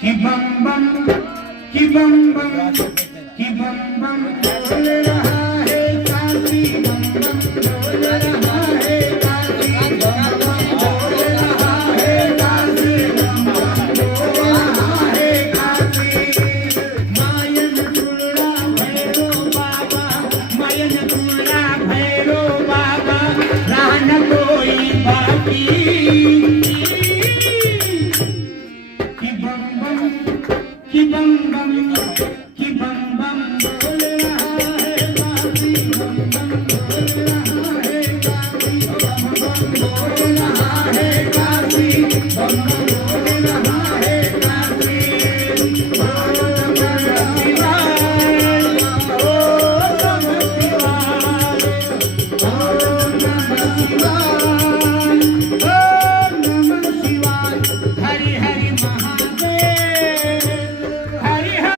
कि बम बम कि बम बम कि बम बम बोल रहा है काशी बम बम बोल रहा है काशी बम बम बोल रहा है काशी बम बम बोल रहा है काशी मायन तुळा भैरो बाबा मायन तुळा भैरो बाबा रान कोई बाकी कि बम बम